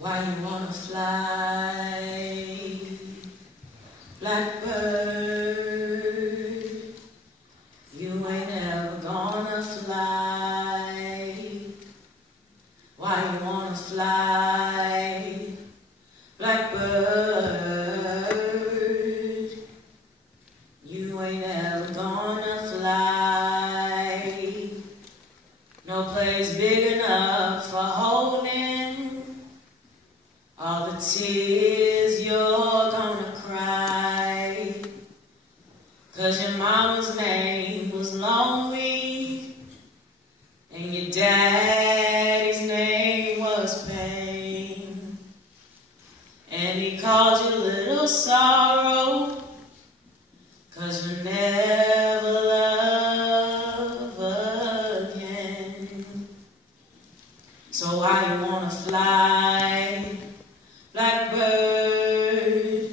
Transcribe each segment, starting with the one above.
Why you wanna fly, blackbird? You ain't ever gonna fly. Why you wanna fly, blackbird? You ain't ever gonna fly. No place big enough for holding all the tears you're gonna cry. 'Cause your mama's name was lonely and your daddy's name was pain, and he called you little sorrow 'cause you'll never love again. So why you wanna fly, blackbird?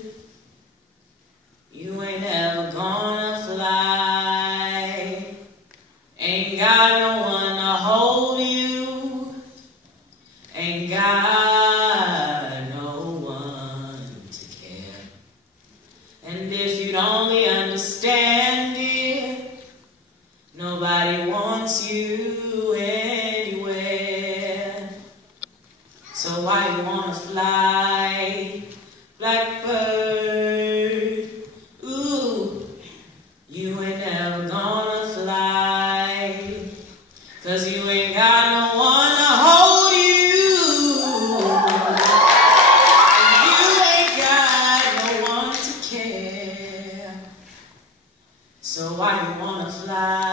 You ain't ever gonna fly. Ain't got no one to hold you, ain't got no one to care. And if you'd only understand it, nobody wants you anywhere. So why you wanna fly, blackbird? Ooh, you ain't never gonna fly, 'cause you ain't got no one to hold you, and you ain't got no one to care. So why you wanna fly?